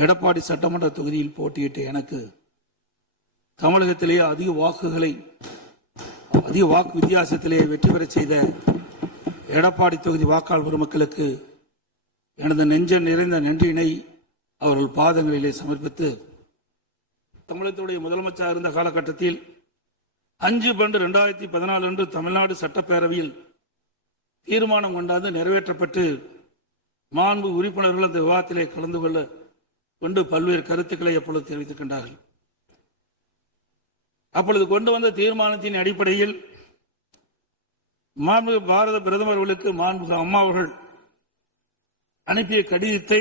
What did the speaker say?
எடப்பாடி சட்டமன்ற தொகுதியில் போட்டியிட்ட எனக்கு தமிழகத்திலேயே அதிக வாக்கு வித்தியாசத்திலே வெற்றி பெற செய்த எடப்பாடி தொகுதி வாக்காளர் பெருமக்களுக்கு எனது நெஞ்ச நிறைந்த நன்றியினை அவர்கள் பாதங்களிலே சமர்ப்பித்து, தமிழகத்துடைய முதலமைச்சராக இருந்த காலகட்டத்தில் 5/2/2014 அன்று தமிழ்நாடு சட்டப்பேரவையில் தீர்மானம் கொண்டாந்து நிறைவேற்றப்பட்டு மாண்பு உறுப்பினர்கள் அந்த விவாதத்திலே கலந்து கொண்டு பல்வேறு கருத்துக்களை அப்பொழுது தெரிவித்திருக்கின்றார்கள். அப்பொழுது கொண்டு வந்த தீர்மானத்தின் அடிப்படையில் மாண்புமிகு பாரத பிரதமர்களுக்கு மாண்புமிகு அம்மா அவர்கள் அனுப்பிய கடிதத்தை